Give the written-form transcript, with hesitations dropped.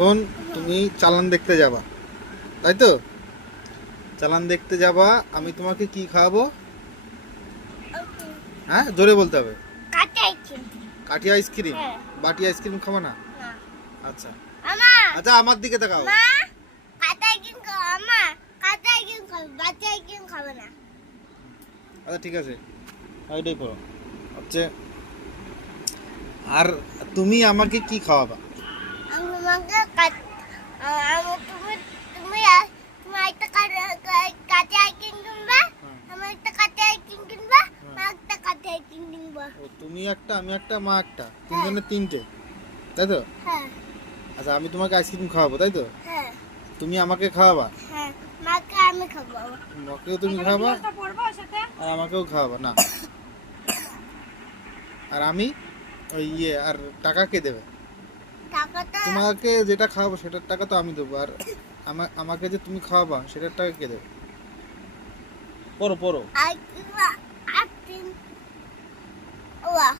এখন তুমি চালান দেখতে যাবা, তাই তো? চালান দেখতে যাবা, আমি তোমাকে কি খাওয়াবো? হ্যাঁ, জোরে বলতে হবে। কাঠি আইসক্রিম? হ্যাঁ। বাটি আইসক্রিম খাবো না? না। আচ্ছা আমা আচ্ছা, আমার দিকে তাকাও। মা কাঁচা আইসক্রিম খাও। আমা কাঁচা আইসক্রিম খাও, বাচ্চা আইসক্রিম খাবে না। আচ্ছা ঠিক আছে, ওইটাই করো হচ্ছে। আর তুমি আমাকে কি খাওয়াবা? আমি তোমাকে তুমি তুমি তুমি একটা কাঁচা আইসক্রিম কিনবা, আমি একটা কাঁচা আইসক্রিম কিনবা, মা একটা কাঁচা আইসক্রিম কিনবা। ও, তুমি একটা, আমি একটা, মা একটা, তিনজনের তিনটে, তাই তো? হ্যাঁ আচ্ছা, আমি তোমাকে আইসক্রিম খাওয়াবো, তাই তো? হ্যাঁ তুমি আমাকে খাওয়াবা, হ্যাঁ, মাকে আমি খাবো। মাকেও তুমি খাওয়াবা, আর আমাকেও খাওয়াবা না? আর আমি ওই আর টাকা কে দেবে? টাকাটা তোমাকে যেটা খাওয়াবো সেটার টাকা তো আমি দেবো, আর আমাকে যে তুমি খাওয়াবা সেটার টাকা কে দেবে? পড়ো পড়ো। আইসক্রিম